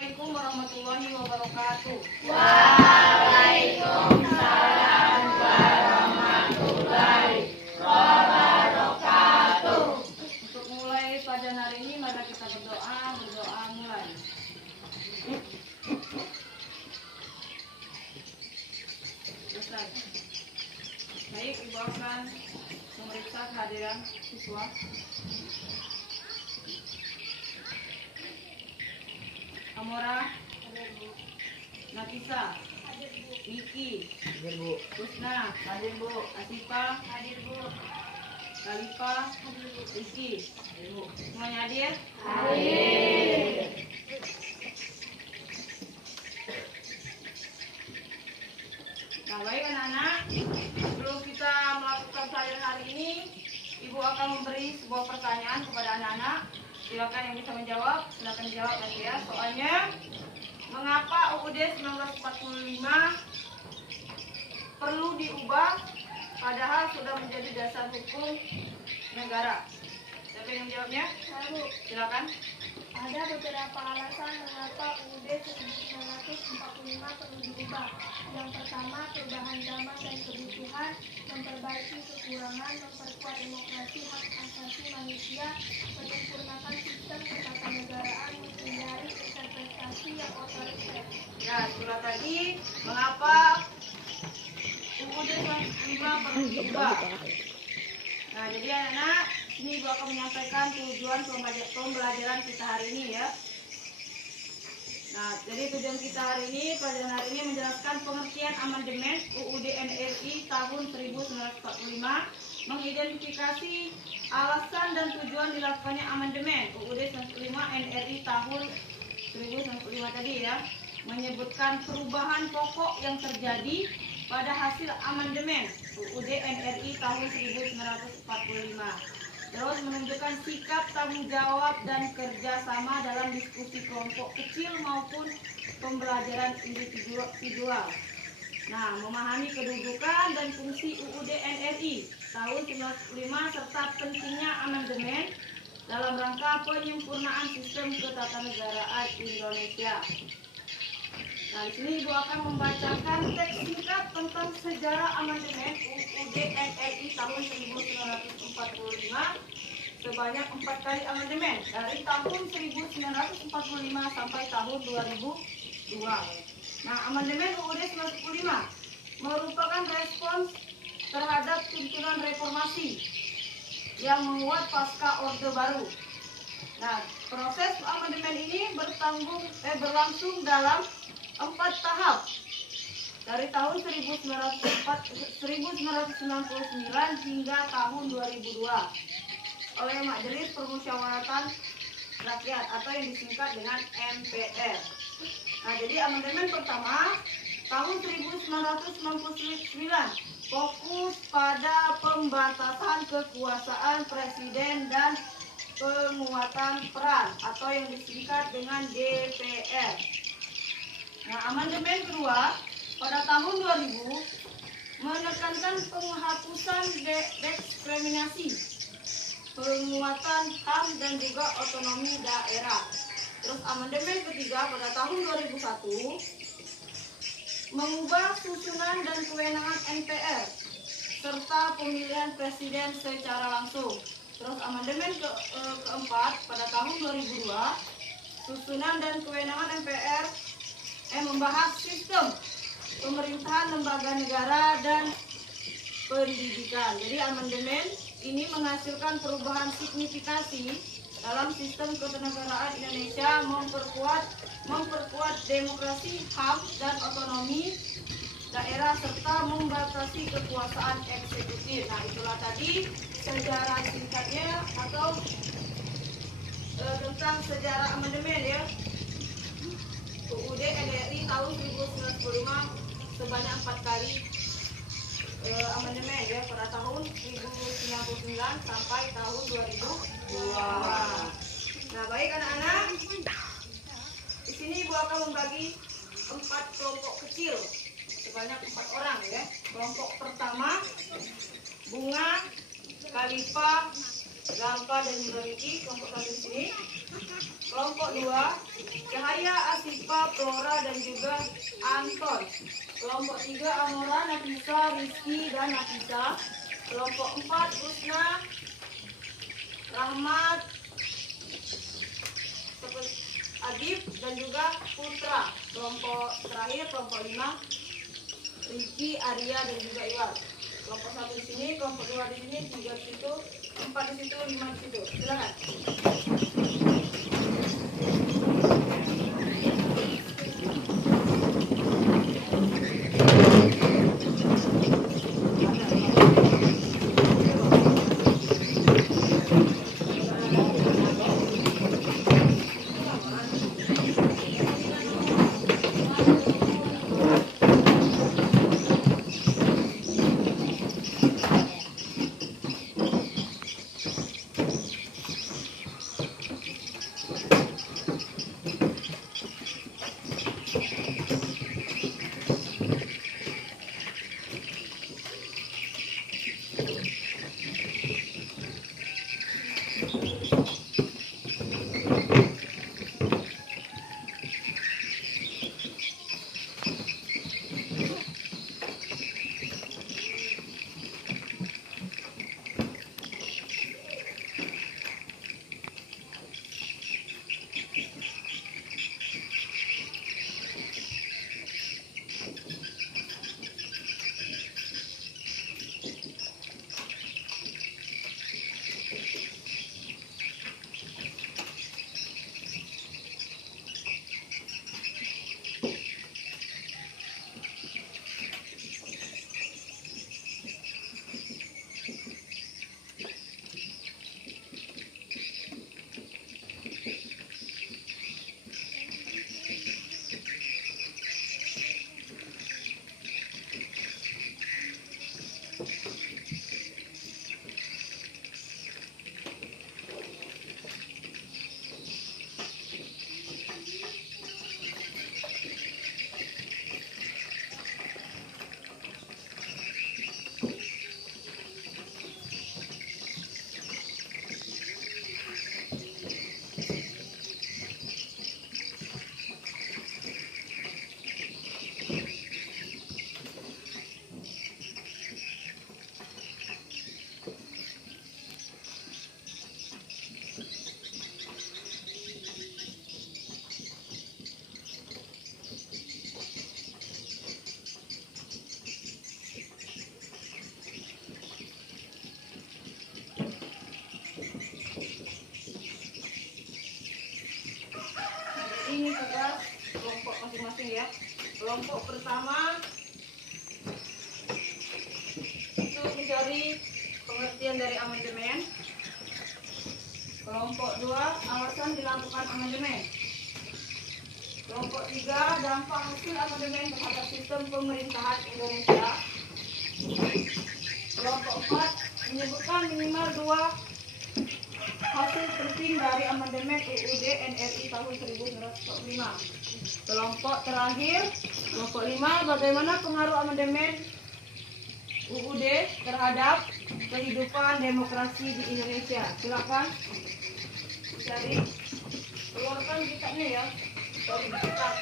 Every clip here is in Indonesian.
Assalamualaikum warahmatullahi wabarakatuh. Waalaikumsalam warahmatullahi wabarakatuh. Untuk mulai pada hari ini, mari kita berdoa mulai. Selesai. Baik, Ibu akan memeriksa kehadiran siswa. Amora, Nafisa, Niki, Kusna, Asifa, Khalifa, Rizky. Semuanya hadir? Hadir. Nah, baik anak-anak, sebelum kita melakukan pelajaran hari ini, Ibu akan memberi sebuah pertanyaan kepada anak-anak. Silakan yang bisa menjawab, silakan dijawab nanti ya. Soalnya, mengapa UUD 1945 perlu diubah padahal sudah menjadi dasar hukum negara? Siapa yang menjawabnya? Silakan. Ada beberapa alasan mengapa UUD 1945 perlu diubah. Yang pertama, perubahan zaman dan kebutuhan, memperbaiki kekurangan, memperkuat demokrasi, hak asasi manusia, menyempurnakan sistem ketatanegaraan, menghindari interpretasi yang otoriter. Ya, itulah tadi mengapa UUD 1945 perlu diubah. Nah, jadi anak-anak, ini Ibu akan menyampaikan tujuan pembelajaran kita hari ini ya. Nah, jadi tujuan kita hari ini, pelajaran hari ini menjelaskan pengertian amandemen UUD NRI tahun 1945, mengidentifikasi alasan dan tujuan dilakukannya amandemen UUD 1945 NRI tahun 1945 tadi ya, menyebutkan perubahan pokok yang terjadi pada hasil amandemen UUD NRI tahun 1945. Terus menunjukkan sikap tanggung jawab dan kerjasama dalam diskusi kelompok kecil maupun pembelajaran individual. Nah, memahami kedudukan dan fungsi UUD NRI tahun 1945 serta pentingnya amandemen dalam rangka penyempurnaan sistem ketatanegaraan Indonesia. Nah, di sini Ibu akan membacakan teks singkat tentang sejarah amandemen UUD NRI tahun 1945 sebanyak 4 kali amandemen dari tahun 1945 sampai tahun 2002. Nah, amandemen UUD 1945 merupakan respons terhadap tuntunan reformasi yang menguat pasca Orde Baru. Nah, proses amandemen ini berlangsung dalam 4 tahap dari tahun 1999 hingga tahun 2002 oleh Majelis Permusyawaratan Rakyat atau yang disingkat dengan MPR. Nah, jadi amandemen pertama tahun 1999 fokus pada pembatasan kekuasaan presiden dan penguatan peran atau yang disingkat dengan DPR. Nah, amandemen kedua pada tahun 2000 menekankan penghapusan diskriminasi, penguatan HAM dan juga otonomi daerah. Terus amandemen ketiga pada tahun 2001 mengubah susunan dan kewenangan MPR serta pemilihan presiden secara langsung. Terus amandemen keempat pada tahun 2002 susunan dan kewenangan MPR membahas sistem pemerintahan lembaga negara dan pendidikan. Jadi amandemen ini menghasilkan perubahan signifikasi dalam sistem ketatanegaraan Indonesia, memperkuat demokrasi, HAM dan otonomi daerah serta membatasi kekuasaan eksekutif. Nah, itulah tadi sejarah singkatnya atau tentang sejarah amandemen ya. UUD NRI tahun 1945 sebanyak 4 kali amandemen ya pada tahun 1999 sampai tahun 2002. Nah, baik anak-anak, di sini Ibu akan membagi 4 kelompok kecil sebanyak 4 orang ya. Kelompok pertama Bunga, Khalifa, Gampa dan juga Riki, kelompok satu di sini. Kelompok 2, Cahaya, Asifa, Flora, dan juga Anton. Kelompok 3, Amora, Nafisa, Rizky, dan Nafisa. Kelompok 4, Rusna, Rahmat, Adib, dan juga Putra. Kelompok terakhir, kelompok 5, Riki, Arya, dan juga Iwal. Kelompok 1 di sini, kelompok 2 di sini, 3 di situ, 4 di situ, 5 di situ. Silakan. Ini tugas kelompok masing-masing ya. Kelompok pertama itu mencari pengertian dari amandemen. Kelompok 2, alasan dilakukan amandemen. Kelompok 3, dampak hasil amandemen terhadap sistem pemerintahan Indonesia. Kelompok 4, menyebutkan minimal 2 hasil penting dari amandemen UUD NRI tahun 1945. Kelompok terakhir, kelompok 5, bagaimana pengaruh amandemen UUD terhadap kehidupan demokrasi di Indonesia. Silakan cari, keluarkan kitabnya ya, dari kitab.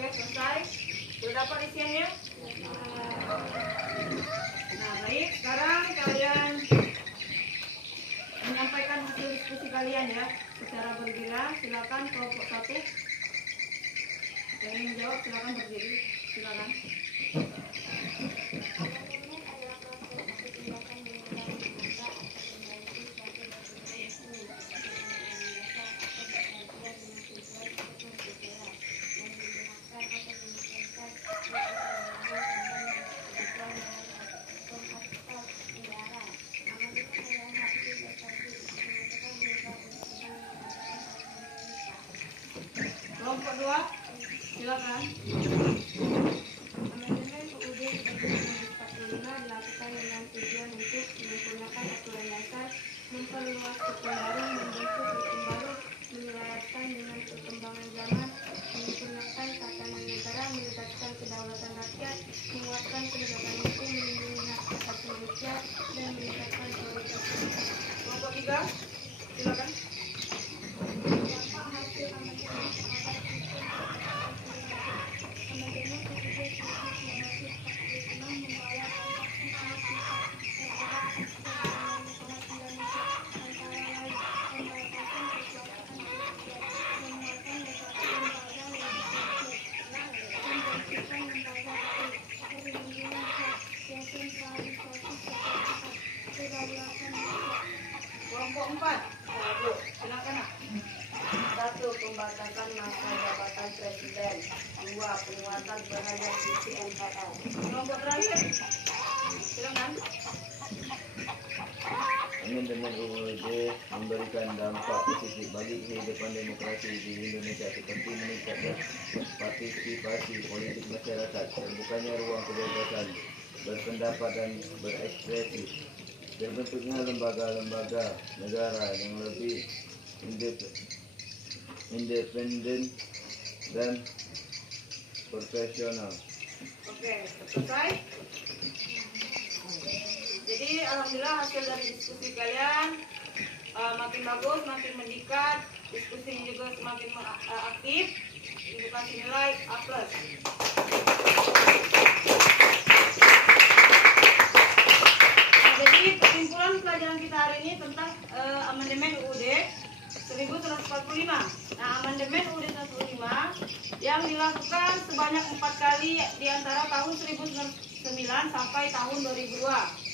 Oke, selesai. Sudah dapat isiannya? Nah, baik. Sekarang kalian menyampaikan hasil diskusi kalian ya secara bergiliran. Silakan kelompok 1. Yang ingin menjawab silakan berdiri. Silakan. memperluas hukum baru, membentuk hukum baru, menyelaraskan dengan perkembangan zaman, menyempurnakan tatanan negara, meningkatkan kedaulatan rakyat, menguatkan penegakan hukum, melindungi hak asasi manusia, dan meningkatkan kualitas hidup. Kelompok 3, silakan. Dampak hasil amandemen terhadap sistem amandemen UUD 1945 membawa dampak signifikan terhadap kebebasan Indonesia, antara lain pembatasan kekuasaan presiden, penguatan lembaga legislatif, pembentukan lembaga baru, perlindungan hak, desentralisasi kebijakan, kedaulatan rakyat. Kelompok 4, silakan nak. 1. Pembatasan masa jabatan presiden. 2. Penguatan peran fungsi MPR. Kelompok terakhir, silakan. Amandemen UUD memberikan dampak positif bagi kehidupan demokrasi di Indonesia seperti meningkatnya partisipasi politik masyarakat, terbukanya ruang kebebasan berpendapat dan berekspresi, terbentuknya lembaga-lembaga negara yang lebih independen dan profesional. Oke, selesai. Jadi alhamdulillah hasil dari diskusi kalian makin bagus, makin meningkat, diskusinya juga semakin aktif. Ibu kasih nilai A+. Nah, jadi kesimpulan pelajaran kita hari ini tentang amandemen UUD 1945. Nah, amandemen UUD 1945 yang dilakukan sebanyak 4 kali di antara tahun 1909 sampai tahun 2002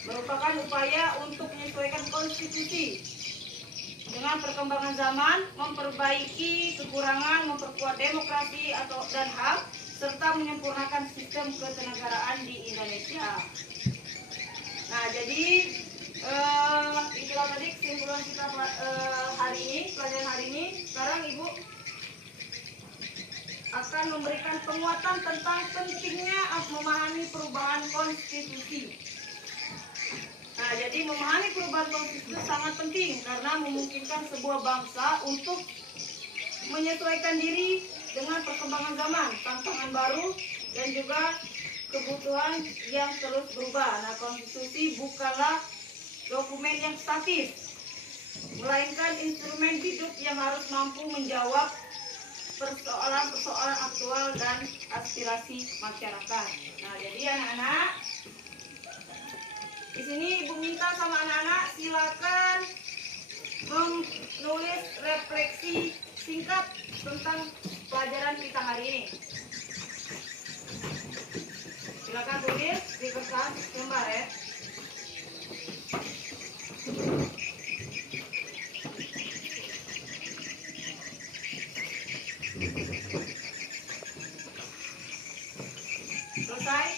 merupakan upaya untuk menyesuaikan konstitusi dengan perkembangan zaman, memperbaiki kekurangan, memperkuat demokrasi dan HAM, serta menyempurnakan sistem ketenagaraan di Indonesia. Nah, jadi itulah tadi kesimpulan kita hari ini, pelajaran hari ini. Sekarang Ibu akan memberikan penguatan tentang pentingnya memahami perubahan konstitusi. Nah, jadi memahami perubahan konstitusi sangat penting karena memungkinkan sebuah bangsa untuk menyesuaikan diri dengan perkembangan zaman, tantangan baru, dan juga kebutuhan yang terus berubah. Nah, konstitusi bukanlah dokumen yang statis, melainkan instrumen hidup yang harus mampu menjawab persoalan-persoalan aktual dan aspirasi masyarakat. Nah, jadi anak-anak, di sini Ibu minta sama anak-anak silakan menulis refleksi singkat tentang pelajaran kita hari ini. Silakan tulis di kertas lembar ya. Selesai?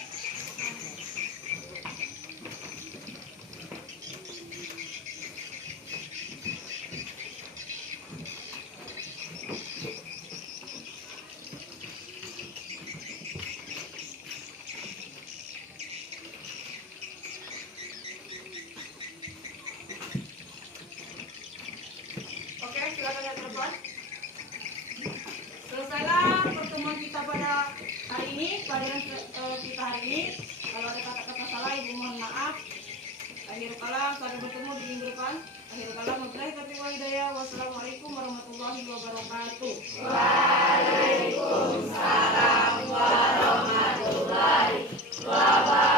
Oke, silakan lihat ke depan. Selesailah pertemuan kita pada hari ini, pelajaran kita hari ini. Kalau ada kata-kata salah, Ibu mohon maaf. Akhir kalam, sampai bertemu di minggu depan. Akhir kalam, wabillahi taufiq wal hidayah. Wassalamualaikum warahmatullahi wabarakatuh. Waalaikumsalam warahmatullahi wabarakatuh.